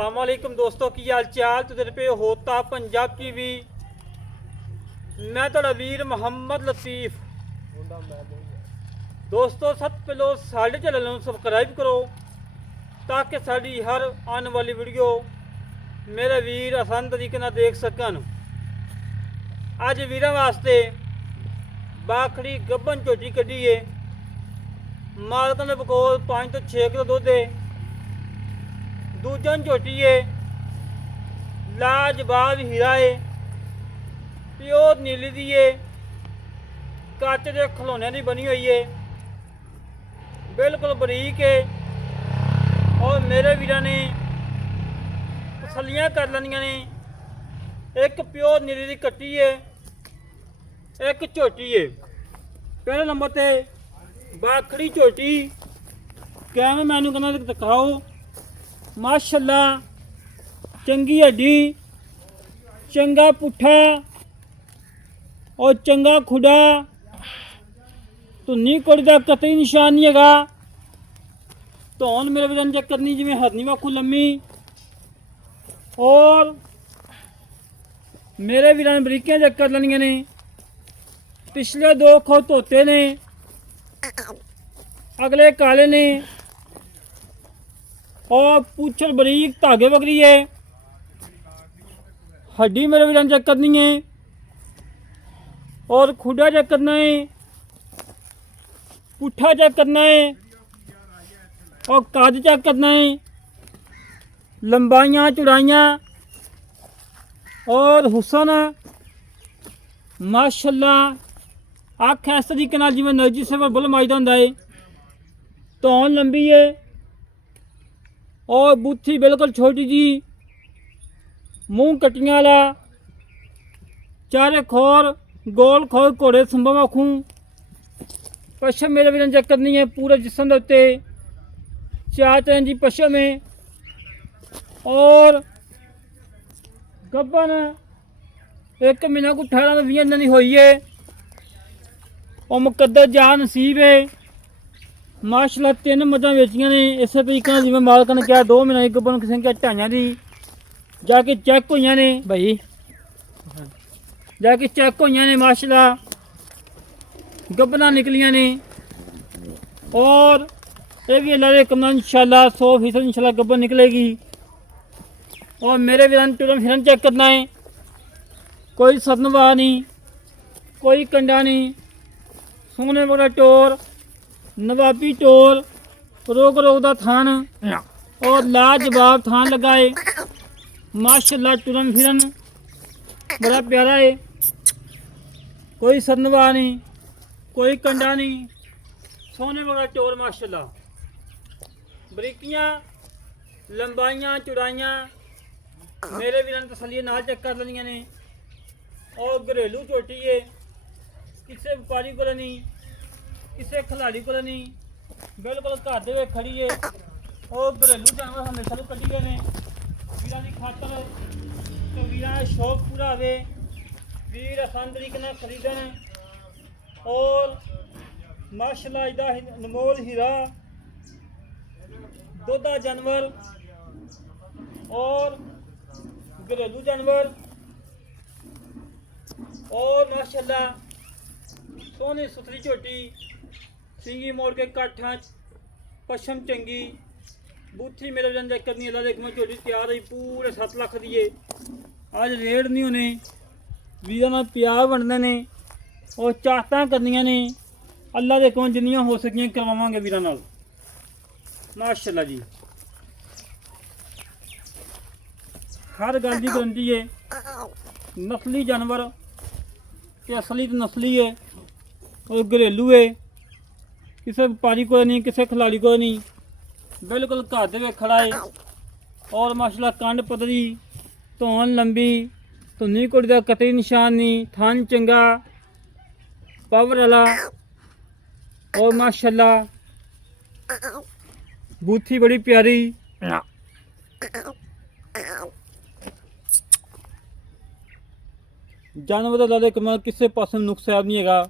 अस्सलामुअलैकुम दोस्तों की हाल चाल तुझे पे होता पंजाब टीवी। मैं तो वीर मोहम्मद लतीफ। दोस्तों सब पहले साढ़े चैनल ਨੂੰ सब्सक्राइब करो ताकि साड़ी हर आने वाली वीडियो मेरे वीर आसान तरीके ਨਾਲ देख सकन। ਅੱਜ ਵੀਰਾਂ ਵਾਸਤੇ ਬਾਖੜੀ ਗੱਬਨ ਝੋਟੀ ਕੱਢੀ ਏ। ਮਾਲਕਾਂ ਦੇ ਕੋਲ 5 ਤੋਂ 6 ਕਿਲੋ ਦੁੱਧ ਏ। दूजन झोटी है लाजवाब हीरा है प्योर नीली दी है कच के खिलौने की बनी हुई है बिल्कुल बरीक है और मेरे वीर ने तसलियां कर लेंदियां ने। एक प्योर नीली दी कट्टी है एक झोटी है। पहले नंबर पर बाखड़ी झोटी कैमरा मैनू कहना दिखाओ। माशाल्लाह चंगी हड्डी चंगा पुट्ठा और चंगा खुडा धुनी कोड़ी का कतई निशान नहीं है। धौन मेरे बदन चेक करनी जिमें हरनी वाखू लम्मी और मेरे वीर ने बरीकियां चेक कर लेनिया ने। पिछले 2 खो धोते ने अगले काले ने और पूछल बरीक धागे वगरी है। हड्डी मेरे भी चेक करनी है और खुडा चेक करना है पुट्ठा चेक करना है और कद चेक करना है लंबाइयाँ चौड़ाइयाँ और हुसन माशाल्लाह अख इस तरीके नाल जिवें नर्जी से बुल माजदा हुंदा है। धौन लंबी है और बूथी बिल्कुल छोटी जी मूँह कटियां वाला चारे खोर गोल खोर घोड़े संभव आखूँ। पश्चिम मेरे भी चेक करनी है पूरे जिसम के उत्ते 4 इंची पश्चिम है और गब्बन 1 महीना को 18 तो 20 दिन हुई है और मुकद्दर जहां नसीब है। माशाल्लाह 3 मझां वेचियां ने इस तरीके जिवें मालक ने कहा 2 महीने की गब्बन किसी ने ढाइयां दी जाके चेक हुई ने भाई जाके चेक हुई ने। माशाल्लाह गब्बना निकलियां ने और ये भी अल्लाह के हुक्म नाल इंशाल्लाह 100% इंशाल्लाह गब्बन निकलेगी। और मेरे वीरान टुरन फिरन चेक करना है कोई सदनवा नहीं कोई कंडा नहीं सोने वाला टोर नवाबी टोर रोग का थान और लाजवाब थान लगा है। माशाल्लाह टुरन फिरन बड़ा प्यारा है कोई सदनवा नहीं कोई कंडा नहीं सोने वाला टोर। माशाल्लाह बरीकियाँ लंबाइयाँ चौड़ाइयाँ मेरे वीर ने तसल्ली नाल चेक कर लेंदियां ने। और घरेलू झोटी है किसी व्यापारी को नहीं किसी खिलाड़ी को नहीं बिल्कुल घर दे खड़ी है और घरेलू जानवर हमेशा तो कटी गए हैं वीर की खातर तो वीर का शौक पूरा हो वीर आसान तरीके नाल खरीदन। और माशाल्लाह इसदा अनमोल हीरा दुधा जानवर और घरेलू जानवर और माशाल्लाह सोहनी सुथरी झोटी सींगी मोड़ के काठा पशम चंगी बूथी मेरे वजन चेक करनी अल्लाह देखो झोटी तैयार रही पूरे 7 लाख दी है। अज रेट नहीं होने वीर नाल प्यार बनते ने और चाहता करनियां ने अल्लाह देखो जिन्नियां हो सकियां करवावांगे वीर नाल। माशाल्लाह जी हर गल की गारंटी है नस्ली जानवर के असली तो नस्ली है और घरेलू है किसी व्यापारी को नहीं किसी खिलाड़ी को नहीं बिल्कुल घर दे खड़ा है। और माशाल्लाह कंड पतली धौन लंबी धुनी कुड़ी का कतई निशान नहीं थान चंगा पावर वाला और माशाल्लाह बूथी बड़ी प्यारी। जानवर का लाले कमाल किसी पास नुकसा नहीं है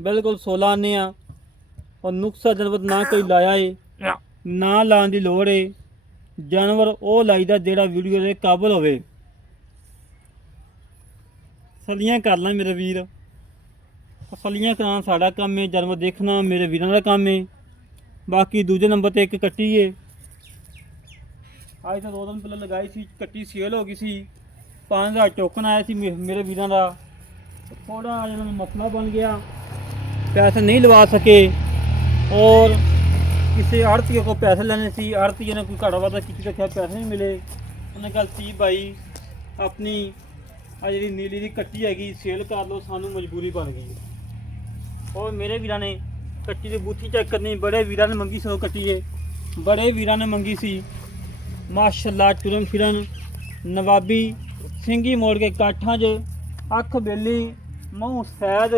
बिल्कुल 16 आने और नुकसा जानवर ना कोई लाया है ना लाने की लोड़ है। ਜਾਨਵਰ ਉਹ ਲਾਈਦਾ ਜਿਹੜਾ ਵੀਡੀਓ ਦੇ ਕਾਬਲ ਹੋਵੇ। ਫਲੀਆਂ ਕਰ ਲੈ ਮੇਰੇ ਵੀਰ, ਫਲੀਆਂ ਕਰਾਉਣਾ ਸਾਡਾ ਕੰਮ ਹੈ, ਜਾਨਵਰ ਦੇਖਣਾ ਮੇਰੇ ਵੀਰਾਂ ਦਾ ਕੰਮ ਹੈ। ਬਾਕੀ ਦੂਜੇ ਨੰਬਰ ਤੇ ਇੱਕ ਕੱਟੀ ਹੈ, ਅੱਜ ਤਾਂ 2 ਦਿਨ ਪਹਿਲਾਂ ਲਗਾਈ ਸੀ, ਕੱਟੀ ਸੇਲ ਹੋ ਗਈ ਸੀ। 5000 ਟੋਕਨ ਆਇਆ ਸੀ ਮੇਰੇ ਵੀਰਾਂ ਦਾ। ਥੋੜਾ ਜਿਹਾ ਮਸਲਾ ਬਣ ਗਿਆ, ਪੈਸੇ ਨਹੀਂ ਲਵਾ ਸਕੇ ਔਰ ਕਿਸੇ ਆੜਤੀਏ ਕੋਲ ਪੈਸੇ ਲੈਣੇ ਸੀ, ਆੜਤੀਏ ਨੇ ਕੋਈ ਘਾਟਾ ਵਾਧਾ ਕੀਤੀ ਰੱਖਿਆ, ਪੈਸੇ ਨਹੀਂ ਮਿਲੇ। ਉਹਨੇ ਗੱਲ ਸੀ ਬਾਈ ਆਪਣੀ ਆ ਜਿਹੜੀ ਨੀਲੀ ਦੀ ਕੱਟੀ ਹੈਗੀ ਸੇਲ ਕਰ ਲਓ, ਸਾਨੂੰ ਮਜਬੂਰੀ ਬਣ ਗਈ। ਔਰ ਮੇਰੇ ਵੀਰਾਂ ਨੇ ਕੱਟੀ ਦੀ ਬੂਥੀ ਚੈੱਕ ਕਰਨੀ, ਬੜੇ ਵੀਰਾਂ ਨੇ ਮੰਗੀ ਸੀ ਕੱਟੀ ਹੈ, ਬੜੇ ਵੀਰਾਂ ਨੇ ਮੰਗੀ ਸੀ। ਮਾਸ਼ਾਅੱਲਾ ਟੁਰਨ ਫਿਰਨ ਨਵਾਬੀ ਸਿੰਘੀ ਮੋੜ ਕੇ ਕਾਠਾਂ 'ਚ ਅੱਖ ਬੇਲੀ ਮੂੰਹ ਸੈਦ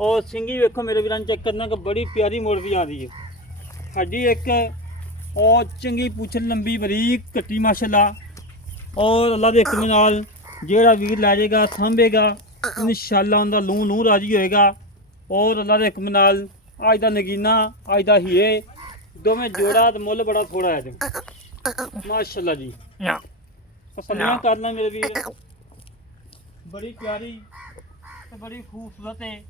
ਔਰ ਸਿੰਘੀ ਵੇਖੋ ਮੇਰੇ ਵੀਰਾਂ ਨੇ ਚੈੱਕ ਕਰਨਾ ਕਿ ਬੜੀ ਪਿਆਰੀ ਮੋੜਦੀ ਆ ਰਹੀ ਹੈ। ਸਾਡੀ ਇੱਕ ਔਰ ਚੰਗੀ ਪੁੱਛ ਲੰਬੀ ਬਰੀਕ ਕੱਟੀ ਮਾਸ਼ਾਅੱਲਾ। ਔਰ ਅੱਲਾ ਦੇ ਹੁਕਮ ਨਾਲ ਜਿਹੜਾ ਵੀਰ ਲੈ ਜਾਏਗਾ ਸਾਂਭੇਗਾ ਇਨਸ਼ਾਅੱਲਾ ਉਹਦਾ ਲੂੰ ਰਾਜੀ ਹੋਏਗਾ। ਔਰ ਅੱਲਾ ਦੇ ਹੁਕਮ ਨਾਲ ਅੱਜ ਦਾ ਨਗੀਨਾ ਅੱਜ ਦਾ ਹੀਏ ਦੋਵੇਂ ਜੋੜਾ ਤੇ ਮੁੱਲ ਬੜਾ ਥੋੜਾ ਹੈ ਜੀ ਮਾਸ਼ਾਅੱਲਾ ਜੀ। ਪਸੰਦੀਆਂ ਕਰ ਲੈ ਮੇਰੇ ਵੀਰ, ਬੜੀ ਪਿਆਰੀ ਤੇ ਬੜੀ ਖੂਬਸੂਰਤ ਹੈ।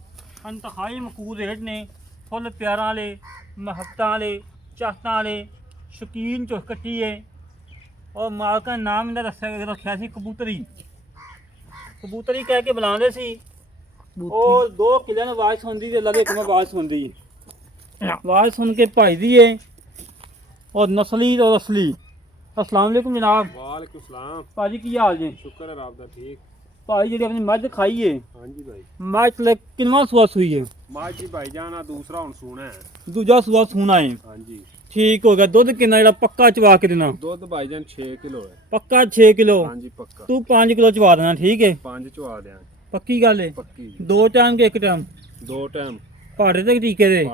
ਇੰਤਹਾਈ ਮਕਬੂਲ ਰੇਟ ਨੇ, ਫੁੱਲ ਪਿਆਰਾਂ ਵਾਲੇ ਮਹੱਬਤਾਂ ਵਾਲੇ ਚਾਹਤਾਂ ਵਾਲੇ ਸ਼ੌਕੀਨ ਚੁੱਕ ਕੱਟੀ ਹੈ। ਔਰ ਮਾਲਕਾਂ ਨੇ ਨਾਮ ਇਹਦਾ ਰੱਖਿਆ ਸੀ ਕਬੂਤਰੀ, ਕਬੂਤਰੀ ਕਹਿ ਕੇ ਬੁਲਾਉਂਦੇ ਸੀ। ਉਹ 2 ਕਿੱਲਿਆਂ ਨੂੰ ਆਵਾਜ਼ ਸੁਣਦੀ ਤੇ ਅੱਲਾ ਦੇ ਹੁਕਮ ਆਵਾਜ਼ ਸੁਣਦੀ ਹੈ, ਆਵਾਜ਼ ਸੁਣ ਕੇ ਭਜਦੀ ਹੈ। ਔਰ ਨਸਲੀ ਔਰ ਅਸਲੀ। अस्सलाम वालेकुम जनाब। वालेकुम सलाम भाजी की हाल जी? शुक्र है रब दा ठीक। भाजी जी अपनी मझ खाई है? हाँ जी भाई। मझ तले किनवा सुआ सुई है? मझ जी भाई जाना दूसरा हुन सूना है। दूजा सुआ सूना है? हाँ जी ठीक हो गया। दुध कितना जेड़ा पक्का चवा के देना? दुध भाईजान 6 किलो है। पक्का 6 किलो? हाँ जी पक्का। तू 5 किलो चवा देना ठीक है? 5 चवा दें। पक्की गल है? पक्की। 2 टाइम के 1 टाइम? 2 टाइम। भाड़े ते टीके दे?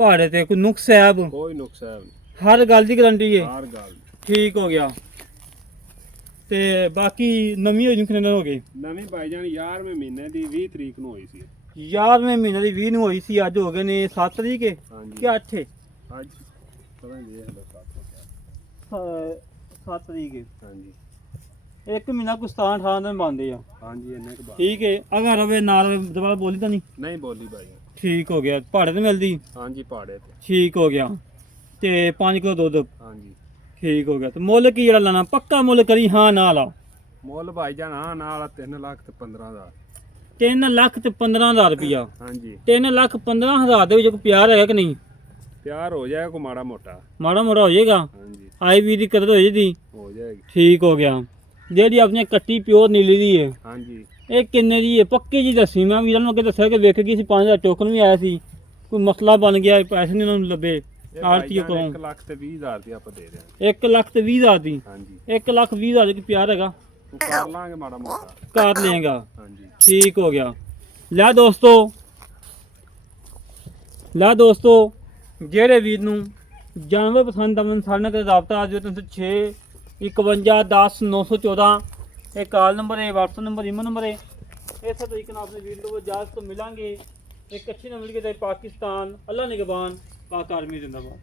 भाड़े ते कोई नुक्स है? कोई नुक्स है हर गल दी गारंटी है? हर गल। ठीक हो गया। ਤੇ ਬਾਕੀ ਨਵੀਂ ਹੋਈ ਨੂੰ ਕਿੰਨੇ ਦਿਨ ਹੋ ਗਏ? ਨਵੀਂ ਭਾਈਜਾਨ 11ਵੇਂ ਮਹੀਨੇ ਦੀ 20 ਤਰੀਕ ਨੂੰ ਹੋਈ ਸੀ। 11ਵੇਂ ਮਹੀਨੇ ਦੀ 20 ਨੂੰ ਹੋਈ ਸੀ, ਅੱਜ ਹੋ ਗਏ ਨੇ 7 ਤਰੀਕ ਹੈ ਕਿ 8 ਹੈ? ਅੱਜ ਪਤਾ ਨਹੀਂ ਇਹ 7 ਤਰੀਕ ਹੈ। ਹਾਂਜੀ 1 ਮਹੀਨਾ ਕੁ 17-18 ਦਿਨ ਬਣਦੇ ਆ। ਹਾਂਜੀ ਇੰਨੇ ਕੁ ਬਾਅਦ ਠੀਕ ਹੈ। ਅਗਰ ਰਵੇ ਨਾਲ ਰਵੇ ਦੁਬਾਰਾ ਬੋਲੀ ਤਾਂ ਨਹੀਂ? ਨਹੀਂ ਬੋਲੀ ਭਾਈ। ਠੀਕ ਹੋ ਗਿਆ। ਭਾੜੇ ਤੇ ਮਿਲਦੀ? ਹਾਂਜੀ ਭਾੜੇ ਤੇ। ਠੀਕ ਹੋ ਗਿਆ। ਤੇ 5 ਕਿਲੋ ਦੁੱਧ? ਹਾਂਜੀ ਠੀਕ ਹੋ ਗਿਆ। ਤੇ ਮੁੱਲ ਕੀ ਜਿਹੜਾ ਲਾਣਾ? ਪੱਕਾ ਮੁੱਲ ਕਰੀ ਹਾਂ ਨਾ ਲਾ। ਮੁੱਲ ਭਾਈਜਾਨ ਹਾਂ ਨਾਲ 3 ਲੱਖ ਤੇ 15,000। 3 ਲੱਖ ਤੇ 15,000 ਰੁਪਇਆ? ਹਾਂਜੀ 3 ਲੱਖ 15,000 ਦੇ ਵਿੱਚ ਕੋਈ ਪਿਆਰ ਹੈਗਾ ਕਿ ਨਹੀਂ? ਪਿਆਰ ਹੋ ਜਾਏਗਾ ਕੋ ਮਾੜਾ ਮੋਟਾ ਹੋ ਜਾਏਗਾ। ਹਾਂਜੀ ਆਈ ਵੀ ਦੀ ਕਦਰ ਹੋ ਜਾਏਗੀ? ਹੋ ਜਾਏਗੀ। ਠੀਕ ਹੋ ਗਿਆ। ਜਿਹੜੀ ਆਪਣੀ ਕੱਟੀ ਪਿਓਰ ਨੀਲੀ ਦੀ ਹੈ ਹਾਂਜੀ ਇਹ ਕਿੰਨੇ ਦੀ ਹੈ? ਪੱਕੀ ਜੀ ਦੱਸੀ। ਮੈਂ ਵੀਰਾਂ ਨੂੰ ਅੱਗੇ ਦੱਸਿਆ ਕਿ ਵੇਖ ਗਈ ਸੀ 5000 ਟੋਕਨ ਵੀ ਆਇਆ ਸੀ, ਕੋਈ ਮਸਲਾ ਬਣ ਗਿਆ, ਪੈਸੇ ਨਹੀਂ ਉਹਨਾਂ ਨੂੰ ਲੱਭੇ ਆੜਤੀ ਕੋਲੋਂ। 1 ਲੱਖ ਤੇ 20,000 ਦੀ ਆਪਾਂ ਦੇ ਦਿਆਂਗੇ। 1 ਲੱਖ ਤੇ 20,000 ਦੀ? ਹਾਂਜੀ 1 ਲੱਖ 20,000 ਦੀ ਪਿਆਰ ਹੈਗਾ? ਤੂੰ ਕਰ ਲਾਂਗੇ ਮਾੜਾ ਮੋਟਾ ਕਰ ਲੇਗਾ? ਹਾਂਜੀ ਠੀਕ ਹੋ ਗਿਆ। ਲੈ ਦੋਸਤੋ ਜਿਹੜੇ ਵੀਰ ਨੂੰ ਜਾਨਵਰ ਪਸੰਦ ਆਵਣ ਸਾਡੇ ਨਾਲ ਰਾਬਤਾ ਆ ਜਾਓ। 306 51 10 914 ਇਹ ਕਾਲ ਨੰਬਰ ਹੈ, WhatsApp ਨੰਬਰ, ਈਮੇਲ ਨੰਬਰ ਹੈ। ਇਸੇ ਤਰੀਕੇ ਨਾਲ ਆਪਣੇ ਵੀਰ ਨੂੰ ਇਜਾਜ਼ਤ ਤੋਂ ਮਿਲਾਂਗੇ। ਇੱਕ ਅੱਛੀ ਨਵੀਂ ਵੀਡੀਓ ਤੇ ਪਾਕਿਸਤਾਨ ਅੱਲਾ ਨਿਗਹਬਾਨ, ਪਾਕ ਆਰਮੀ ਜ਼ਿੰਦਾਬਾਦ।